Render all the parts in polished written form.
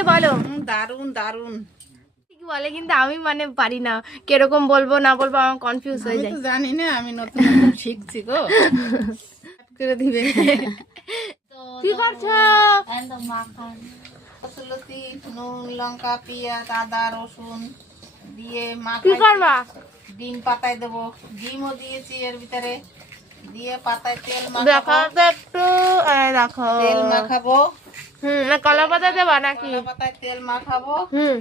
হয়েছে বলো। দারুন দারুন কি বলে কিন্তু আমি মানে পারি না, কিরকম বলবো না বলবো আমার কনফিউজ হয়ে আমি যায়। তো জানি না, আমি নতুন নতুন শিখছি গো। করে দিবে। কি করছো? কচুলতি, নুন, লঙ্কা, পেঁয়াজ, আদা, রসুন দিয়ে কি মাখাই। করবা? ডিম পাতায় দেবো, ডিমও দিয়েছি এর ভিতরে, দিয়ে পাতায় তেল দেখো মাখাবো। তো একটু, দেখো তেল মাখাবো, কলা পাতা দেবা নাকি? কলা পাতায় তেল মাখাবো, হুম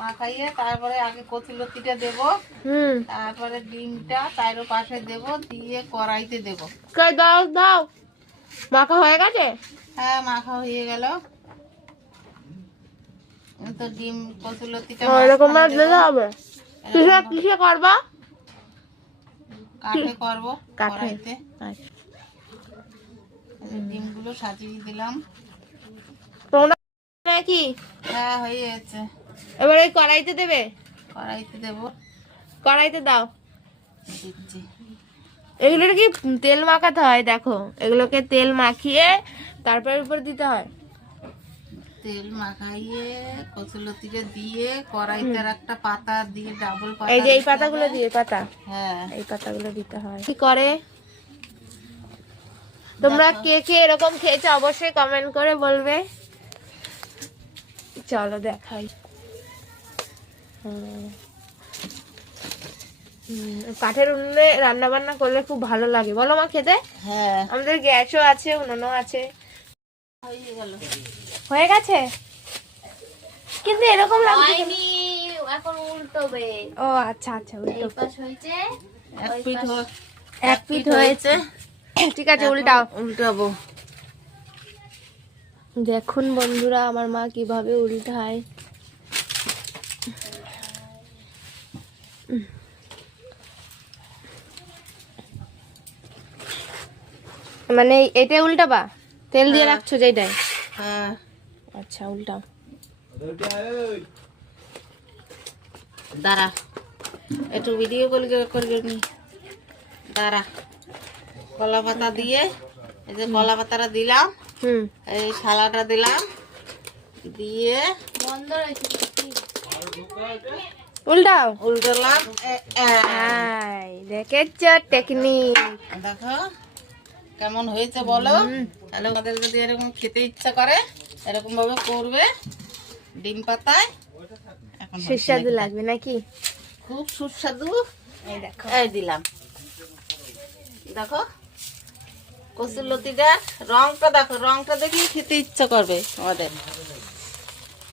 মাখাইয়ে তারপরে আগে কচুলতিটা দেবো, হুম তারপরে ডিমটা চারো পাশে দেবো, দিয়ে কড়াইতে দেবো। কই দাও দাও, মাখা হয়ে গেছে? হ্যাঁ, মাখা হয়ে গেল। তো ডিম কচুলতিটা এরকম মাঝখানে দিলে দেবো। হবে। কিসে কিসে করবা? কাঠে করবো, কাঠে। কড়াইতে। আচ্ছা। ডিমগুলো সাজিয়ে দিলাম। তোমরা নাকি হ্যাঁ, হয়ে গেছে। এবার ওই কড়াইতে দেবে? কড়াইতে দেবো, কড়াইতে দাও। দিচ্ছি। এগুলোর কি তেল মাখাতে হয়? দেখো এগুলোকে তেল মাখিয়ে তারপর উপর দিতে হয়। তেল মাখাইয়ে কচুলতিটা দিয়ে কড়াইতে আর একটা পাতা দিয়ে ডাবল পাতা। এই যে এই দিতে পাতাগুলো হবে। দিয়ে পাতা, হ্যাঁ, এই পাতাগুলো দিতে হয়। কি করে তোমরা কে কে এরকম খেয়েছো অবশ্যই কমেন্ট করে বলবে। চলো দেখাই। কাঠের উনুনে রান্না বান্না করলে খুব ভালো লাগে বলো মা খেতে। হ্যাঁ, আমাদের গ্যাসও আছে, উনুনও আছে। হয়ে গেল। হয়ে গেছে কিন্তু এরকম লাগছে কেন? এখন উল্টোবে। ও আচ্ছা আচ্ছা, উল্টো। এই পাশ হয়েছে, এক পিঠ হয়েছে। ঠিক আছে, উল্টাও। উল্টাবো। দেখুন বন্ধুরা আমার মা কিভাবে উল্টায়। মানে এটা উল্টাবা? তেল দিয়ে রাখছো যেটাই? হ্যাঁ, আচ্ছা উল্টাও। দাঁড়া, একটু ভিডিও কল করবে নি। দাঁড়া, কলা পাতা দিয়ে, এই যে কলা পাতাটা দিলাম, হুম এই থালাটা দিলাম, দিয়ে বন্ধ রয়েছে। উল্টাও। উল্টালাম। দেখেছ টেকনিক? দেখো কেমন হয়েছে বলো। তাহলে আমাদের যদি এরকম খেতে ইচ্ছা করে এরকম ভাবে করবে, ডিম পাতায়। এখন সুস্বাদু লাগবে নাকি? খুব সুস্বাদু। এই দেখো, এই দিলাম, দেখো কচুর লতিটার রংটা, দেখো রংটা দেখি খেতে ইচ্ছা করবে আমাদের।